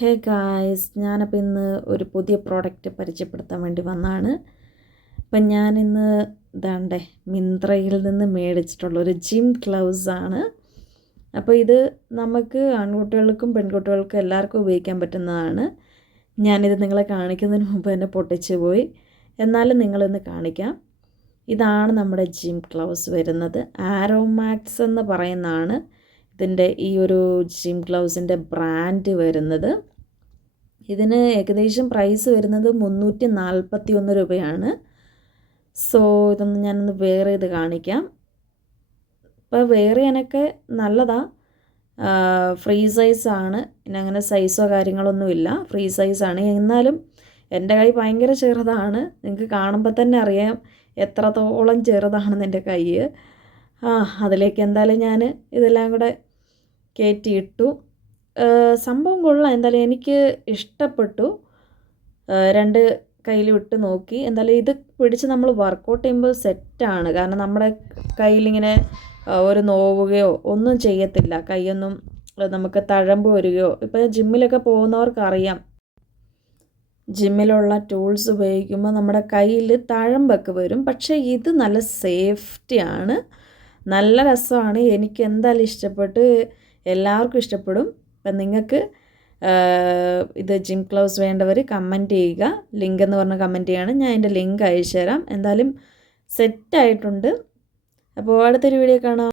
Hey guys, ഞാനപ്പോൾ ഇന്ന് ഒരു പുതിയ പ്രോഡക്റ്റ് പരിചയപ്പെടുത്താൻ വേണ്ടി വന്നതാണ്. അപ്പം ഞാനിന്ന് ഇതാണ്ടേ മിന്ത്രയിൽ നിന്ന് മേടിച്ചിട്ടുള്ളൊരു ജിം ഗ്ലൗസാണ്. അപ്പോൾ ഇത് നമുക്ക് ആൺകുട്ടികൾക്കും പെൺകുട്ടികൾക്കും എല്ലാവർക്കും ഉപയോഗിക്കാൻ പറ്റുന്നതാണ്. ഞാനിത് നിങ്ങളെ കാണിക്കുന്നതിന് മുമ്പ് തന്നെ പൊട്ടിച്ചു പോയി, എന്നാലും നിങ്ങളൊന്ന് കാണിക്കാം. ഇതാണ് നമ്മുടെ ജിം ഗ്ലൗസ് വരുന്നത്. ആരോമാക്സ് എന്ന് പറയുന്നതാണ് ഇതിൻ്റെ ഈ ഒരു ജിം ഗ്ലൗസിൻ്റെ ബ്രാൻഡ് വരുന്നത്. ഇതിന് ഏകദേശം പ്രൈസ് വരുന്നത് 341 രൂപയാണ്. സോ ഇതൊന്ന് ഞാനൊന്ന് വെയർ ചെയ്ത് കാണിക്കാം. ഇപ്പോൾ വെയർ ചെയ്യാനൊക്കെ നല്ലതാണ്. ഫ്രീ സൈസാണ്, പിന്നെ അങ്ങനെ സൈസോ കാര്യങ്ങളൊന്നുമില്ല, ഫ്രീ സൈസാണ്. എന്നാലും എൻ്റെ കൈ ഭയങ്കര ചെറുതാണ്. നിങ്ങൾക്ക് കാണുമ്പോൾ തന്നെ അറിയാം എത്രത്തോളം ചെറുതാണെന്ന് എൻ്റെ കൈ. അതിലേക്ക് എന്തായാലും ഞാൻ ഇതെല്ലാം കൂടെ കയറ്റിയിട്ടു. സംഭവം കൊള്ളാം, എന്തായാലും എനിക്ക് ഇഷ്ടപ്പെട്ടു. രണ്ട് കയ്യിൽ വിട്ട് നോക്കി. എന്തായാലും ഇത് പിടിച്ച് നമ്മൾ വർക്കൗട്ട് ചെയ്യുമ്പോൾ സെറ്റാണ്. കാരണം നമ്മുടെ കയ്യിലിങ്ങനെ ഒരു നോവുകയോ ഒന്നും ചെയ്യത്തില്ല. കൈയൊന്നും നമുക്ക് തഴമ്പ് വരികയോ, ഇപ്പോൾ ജിമ്മിലൊക്കെ പോകുന്നവർക്കറിയാം, ജിമ്മിലുള്ള ടൂൾസ് ഉപയോഗിക്കുമ്പോൾ നമ്മുടെ കയ്യിൽ തഴമ്പൊക്കെ വരും. പക്ഷേ ഇത് നല്ല സേഫ്റ്റിയാണ്, നല്ല രസമാണ്. എനിക്ക് എന്തായാലും ഇഷ്ടപ്പെട്ടു, എല്ലാവർക്കും ഇഷ്ടപ്പെടും. അപ്പം നിങ്ങൾക്ക് ഇത് ജിം ഗ്ലൗസ് വേണ്ടവർ കമൻറ്റ് ചെയ്യുക, ലിങ്ക് എന്ന് പറഞ്ഞ് കമൻറ്റ് ചെയ്യണം. ഞാൻ അതിൻ്റെ ലിങ്ക് അയച്ചു തരാം. എന്തായാലും സെറ്റായിട്ടുണ്ട്. അപ്പോൾ അടുത്തൊരു വീഡിയോ കാണാം.